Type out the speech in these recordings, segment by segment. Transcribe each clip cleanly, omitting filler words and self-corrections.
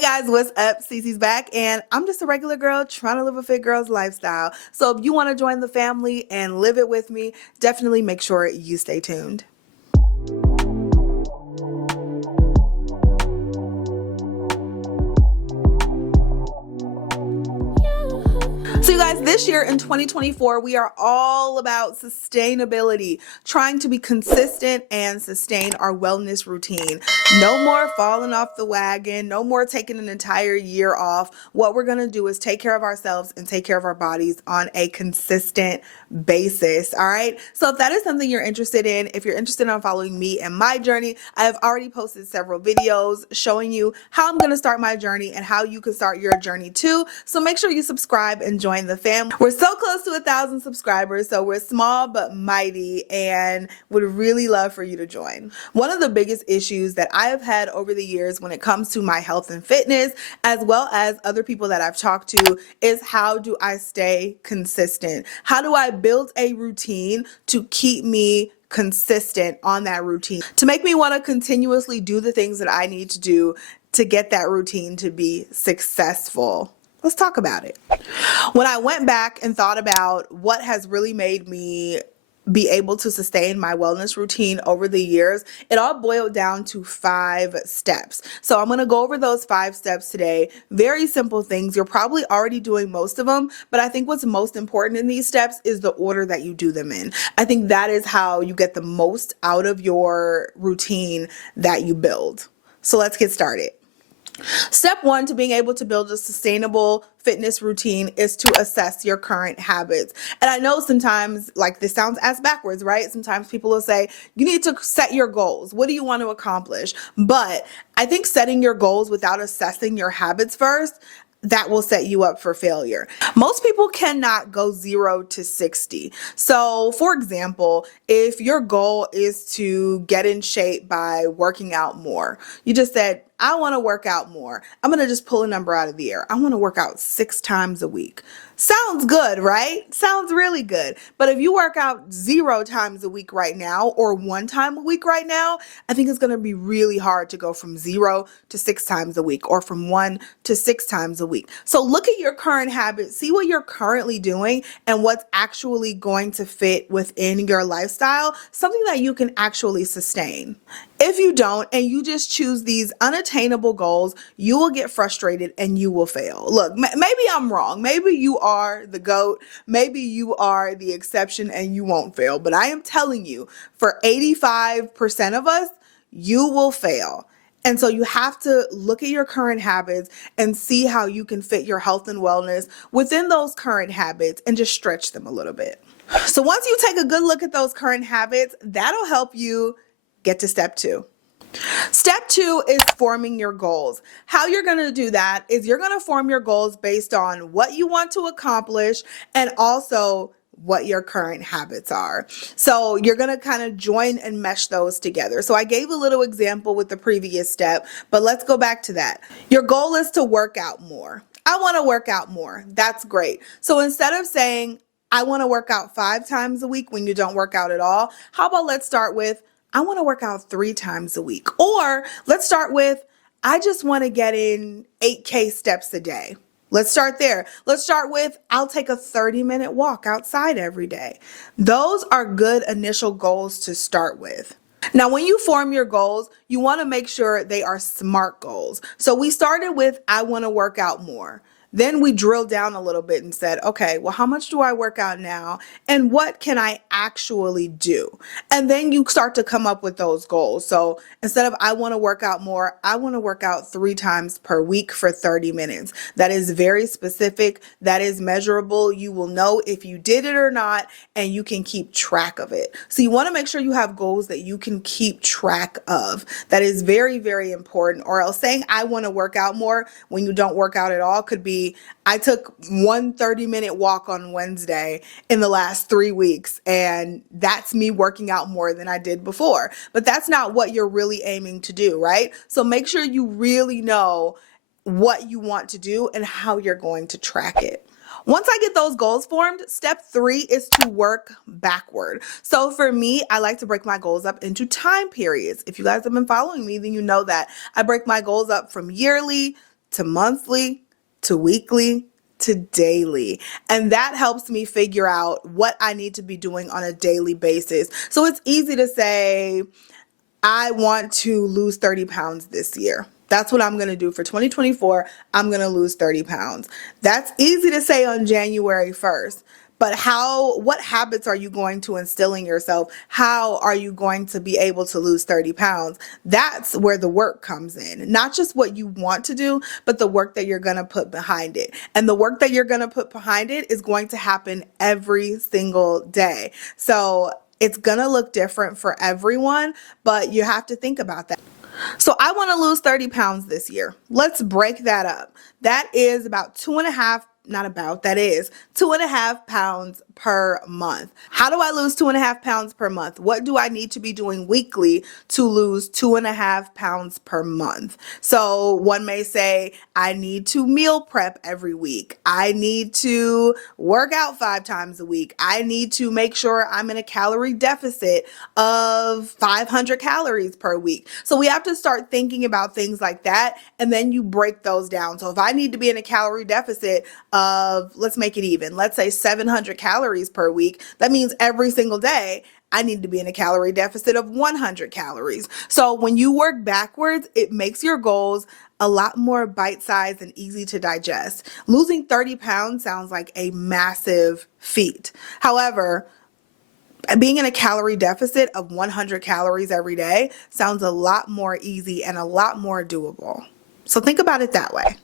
Hey guys, what's up? Cece's back, and I'm just a regular girl trying to live a fit girl's lifestyle. So if you want to join the family and live it with me, definitely make sure you stay tuned. So you guys, this year in 2024, we are all about sustainability, trying to be consistent and sustain our wellness routine. No more falling off the wagon, no more taking an entire year off. What we're going to do is take care of ourselves and take care of our bodies on a consistent basis. All right. So if that is something you're interested in, if you're interested in following me and my journey, I have already posted several videos showing you how I'm going to start my journey and how you can start your journey too. So make sure you subscribe and join the family. We're so close to 1,000 subscribers, so we're small but mighty and would really love for you to join. One of the biggest issues that I have had over the years when it comes to my health and fitness, as well as other people that I've talked to, is how do I stay consistent? How do I build a routine to keep me consistent on that routine, to make me want to continuously do the things that I need to do to get that routine to be successful? Let's talk about it. When I went back and thought about what has really made me be able to sustain my wellness routine over the years, it all boiled down to 5 steps. So I'm going to go over those 5 steps today. Very simple things. You're probably already doing most of them, but I think what's most important in these steps is the order that you do them in. I think that is how you get the most out of your routine that you build. So let's get started. Step 1 to being able to build a sustainable fitness routine is to assess your current habits. And I know sometimes, like, this sounds ass backwards, right? Sometimes people will say, you need to set your goals. What do you want to accomplish? But I think setting your goals without assessing your habits first, that will set you up for failure. Most people cannot go 0 to 60. So for example, if your goal is to get in shape by working out more, you just said, I want to work out more. I'm going to just pull a number out of the air. I want to work out 6 times a week. Sounds good, right? Sounds really good. But if you work out 0 times a week right now, or 1 time a week right now, I think it's going to be really hard to go from 0 to 6 times a week, or from 1 to 6 times a week. So look at your current habits, see what you're currently doing and what's actually going to fit within your lifestyle, something that you can actually sustain. If you don't, and you just choose these unattainable goals, you will get frustrated and you will fail. Look, maybe I'm wrong. Maybe you are the GOAT. Maybe you are the exception and you won't fail. But I am telling you, for 85% of us, you will fail. And so you have to look at your current habits and see how you can fit your health and wellness within those current habits and just stretch them a little bit. So once you take a good look at those current habits, that'll help you get to step 2. Step 2 is forming your goals. How you're going to do that is you're going to form your goals based on what you want to accomplish and also what your current habits are. So you're going to kind of join and mesh those together. So I gave a little example with the previous step, but let's go back to that. Your goal is to work out more. I want to work out more. That's great. So instead of saying, I want to work out 5 times a week when you don't work out at all, how about let's start with, I want to work out 3 times a week. Or let's start with, I just want to get in 8K steps a day. Let's start there. Let's start with, I'll take a 30-minute walk outside every day. Those are good initial goals to start with. Now, when you form your goals, you want to make sure they are SMART goals. So we started with, I want to work out more. Then we drilled down a little bit and said, okay, well, how much do I work out now? And what can I actually do? And then you start to come up with those goals. So instead of I want to work out more, I want to work out 3 times per week for 30 minutes. That is very specific. That is measurable. You will know if you did it or not, and you can keep track of it. So you want to make sure you have goals that you can keep track of. That is very, very important. Or else saying I want to work out more when you don't work out at all could be, I took 1 30-minute walk on Wednesday in the last 3 weeks, and that's me working out more than I did before. But that's not what you're really aiming to do, right? So make sure you really know what you want to do and how you're going to track it. Once I get those goals formed, step 3 is to work backward. So for me, I like to break my goals up into time periods. If you guys have been following me, then you know that I break my goals up from yearly to monthly to weekly to daily. And that helps me figure out what I need to be doing on a daily basis. So it's easy to say, I want to lose 30 pounds this year. That's what I'm going to do for 2024. I'm going to lose 30 pounds. That's easy to say on January 1st. But what habits are you going to instill in yourself? How are you going to be able to lose 30 pounds? That's where the work comes in. Not just what you want to do, but the work that you're going to put behind it. And the work that you're going to put behind it is going to happen every single day. So it's going to look different for everyone, but you have to think about that. So I want to lose 30 pounds this year. Let's break that up. That is about that is 2.5 pounds per month. How do I lose 2.5 pounds per month? What do I need to be doing weekly to lose 2.5 pounds per month? So one may say, I need to meal prep every week. I need to work out 5 times a week. I need to make sure I'm in a calorie deficit of 500 calories per week. So we have to start thinking about things like that, and then you break those down. So if I need to be in a calorie deficit of, let's make it even, let's say 700 calories per week, that means every single day I need to be in a calorie deficit of 100 calories. So when you work backwards, it makes your goals a lot more bite-sized and easy to digest. Losing 30 pounds sounds like a massive feat. However, being in a calorie deficit of 100 calories every day sounds a lot more easy and a lot more doable. So think about it that way.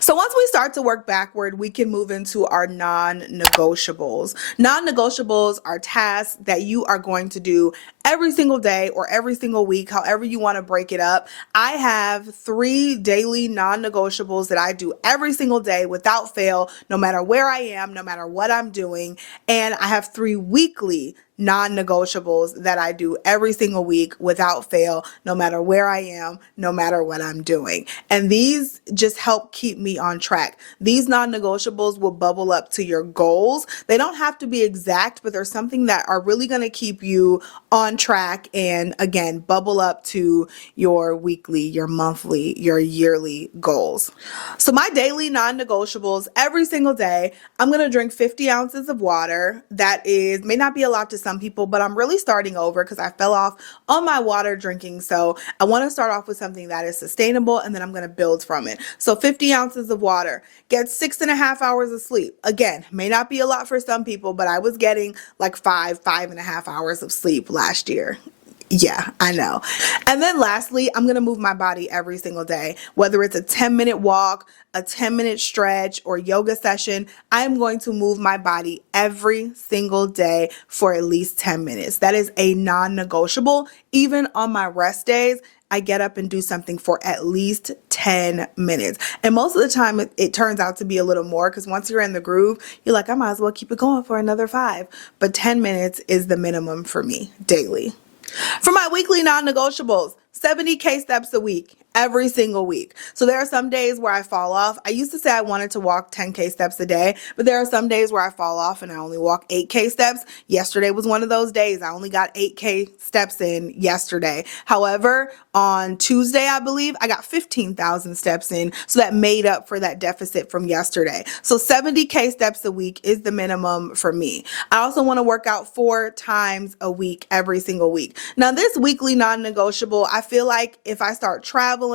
So once we start to work backward, we can move into our non-negotiables. Non-negotiables are tasks that you are going to do every single day or every single week, however you want to break it up. I have 3 daily non-negotiables that I do every single day without fail, no matter where I am, no matter what I'm doing. And I have 3 weekly non-negotiables that I do every single week without fail, no matter where I am, no matter what I'm doing. And these just help keep me on track. These non-negotiables will bubble up to your goals. They don't have to be exact, but they're something that are really going to keep you on track and, again, bubble up to your weekly, your monthly, your yearly goals. So my daily non-negotiables, every single day, I'm going to drink 50 ounces of water. That may not be a lot to some people, but I'm really starting over because I fell off on my water drinking. So I want to start off with something that is sustainable, and then I'm going to build from it. So 50 ounces of water, get 6.5 hours of sleep. Again, may not be a lot for some people, but I was getting like 5.5 hours of sleep last year. Yeah, I know. And then lastly, I'm going to move my body every single day, whether it's a 10-minute walk, a 10-minute stretch, or yoga session. I am going to move my body every single day for at least 10 minutes. That is a non-negotiable. Even on my rest days, I get up and do something for at least 10 minutes. And most of the time, it turns out to be a little more because once you're in the groove, you're like, I might as well keep it going for another 5. But 10 minutes is the minimum for me daily. For my weekly non-negotiables, 70K steps a week, every single week. So there are some days where I fall off. I used to say I wanted to walk 10K steps a day, but there are some days where I fall off and I only walk 8K steps. Yesterday was one of those days. I only got 8K steps in yesterday. However, on Tuesday, I believe, I got 15,000 steps in, so that made up for that deficit from yesterday. So 70K steps a week is the minimum for me. I also want to work out 4 times a week, every single week. Now, this weekly non-negotiable, I feel like if I start traveling,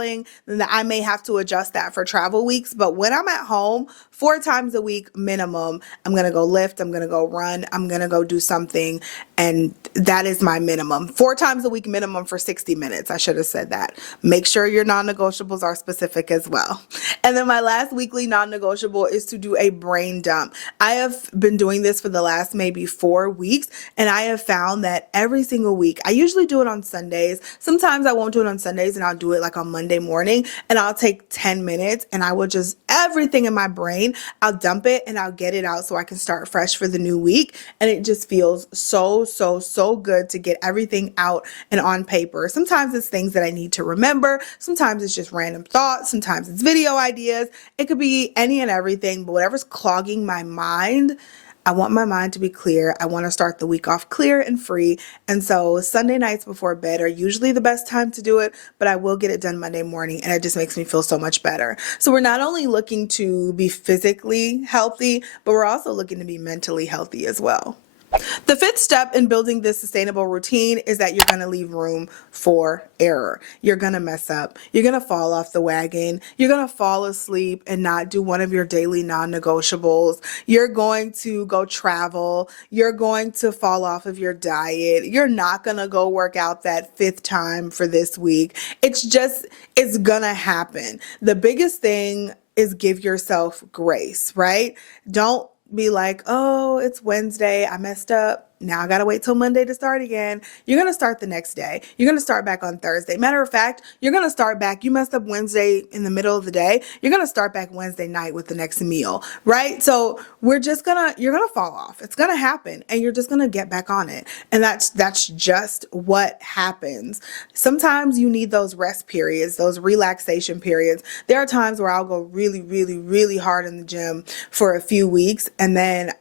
then I may have to adjust that for travel weeks. But when I'm at home, 4 times a week minimum, I'm going to go lift, I'm going to go run, I'm going to go do something. And that is my minimum. 4 times a week minimum for 60 minutes. I should have said that. Make sure your non-negotiables are specific as well. And then my last weekly non-negotiable is to do a brain dump. I have been doing this for the last maybe 4 weeks, and I have found that every single week, I usually do it on Sundays. Sometimes I won't do it on Sundays, and I'll do it like on Monday morning, and I'll take 10 minutes and I will just, everything in my brain, I'll dump it and I'll get it out so I can start fresh for the new week. And it just feels so good to get everything out and on paper. Sometimes it's things that I need to remember. Sometimes it's just random thoughts. Sometimes it's video ideas. It could be any and everything, but whatever's clogging my mind, I want my mind to be clear. I want to start the week off clear and free. And so Sunday nights before bed are usually the best time to do it, but I will get it done Monday morning, and it just makes me feel so much better. So we're not only looking to be physically healthy, but we're also looking to be mentally healthy as well. The fifth step in building this sustainable routine is that you're going to leave room for error. You're going to mess up. You're going to fall off the wagon. You're going to fall asleep and not do one of your daily non-negotiables. You're going to go travel. You're going to fall off of your diet. You're not going to go work out that fifth time for this week. It's going to happen. The biggest thing is give yourself grace, right? Don't be like, oh, it's Wednesday, I messed up. Now I gotta wait till Monday to start again. You're gonna start the next day. You're gonna start back on Thursday. Matter of fact, you're gonna start back. You messed up Wednesday in the middle of the day. You're gonna start back Wednesday night with the next meal, right? So you're gonna fall off. It's gonna happen, and you're just gonna get back on it. And that's just what happens. Sometimes you need those rest periods, those relaxation periods. There are times where I'll go really, really, really hard in the gym for a few weeks, and then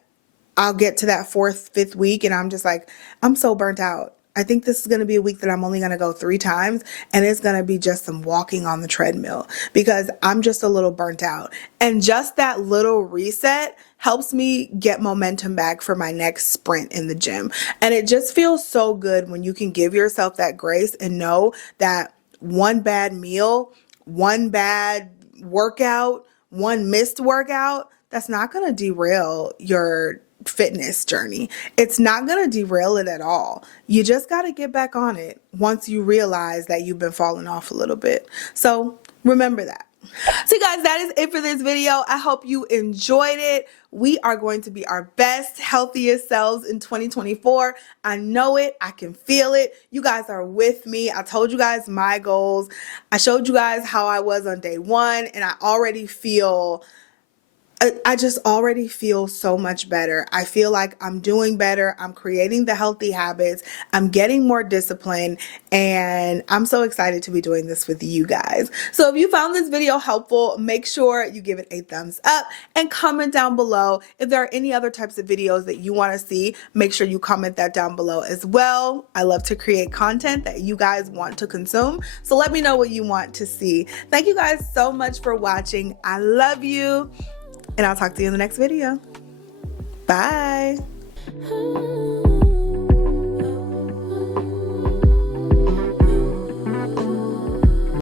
I'll get to that fourth, fifth week, and I'm just like, I'm so burnt out. I think this is going to be a week that I'm only going to go 3 times, and it's going to be just some walking on the treadmill because I'm just a little burnt out. And just that little reset helps me get momentum back for my next sprint in the gym. And it just feels so good when you can give yourself that grace and know that one bad meal, one bad workout, one missed workout, that's not going to derail your fitness journey. It's not going to derail it at all. You just got to get back on it once you realize that you've been falling off a little bit. So remember that. So guys, that is it for this video. I hope you enjoyed it. We are going to be our best, healthiest selves in 2024. I know it. I can feel it. You guys are with me. I told you guys my goals. I showed you guys how I was on day 1, and I just already feel so much better. I feel like I'm doing better. I'm creating the healthy habits. I'm getting more discipline, and I'm so excited to be doing this with you guys. So if you found this video helpful, make sure you give it a thumbs up and comment down below. If there are any other types of videos that you want to see, make sure you comment that down below as well. I love to create content that you guys want to consume. So let me know what you want to see. Thank you guys so much for watching. I love you. And I'll talk to you in the next video. Bye.